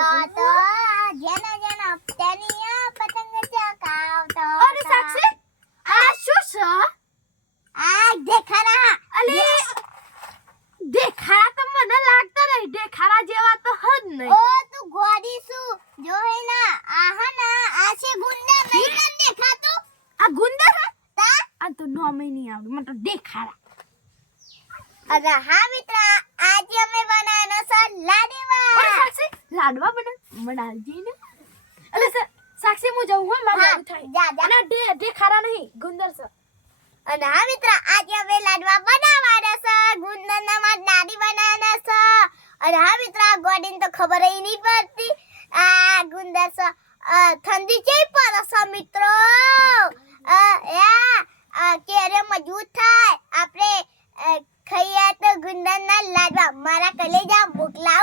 તો જેના જેના તેની પતંગ ચકાવતો અરે સાક્ષી આ શું છે આ દેખાડા અલે દેખાડા તો મને લાગતા નહીં દેખાડા જેવા તો હજ નહીં ઓ તું ગોડી શું જો હે ના આહા ના આ છે ગુંડા નહીં તને દેખાતો આ ગુંદર હે? તા આ તો નોમે નહીં આવડે મને તો દેખાડા અરે હા મિત્ર આજે અમે બનાવવાનો છે અરે લાડવા સાક્ષી લાડવા બનાવજી ને અલે સાક્ષી હું જાઉં હો મારું હા, મોડું થાય જા, જા. અને દેખાડા નહીં ગુંદર છે અને હા મિત્ર આજે અમે લાડવા બનાવવાના છે ગુંદરના માં દાદી બનાવવાના છે અને હા મિત્ર આ ગોડીને તો ખબર ય નહીં પડતી આ ગુંદર છે ઠંડી કેવી પડે છે મિત્રો કેરે મજબૂત થાય આપણે ખાઈએ તો ગુંદરના લાડવા મારા કલેજા ભૂખ લાગે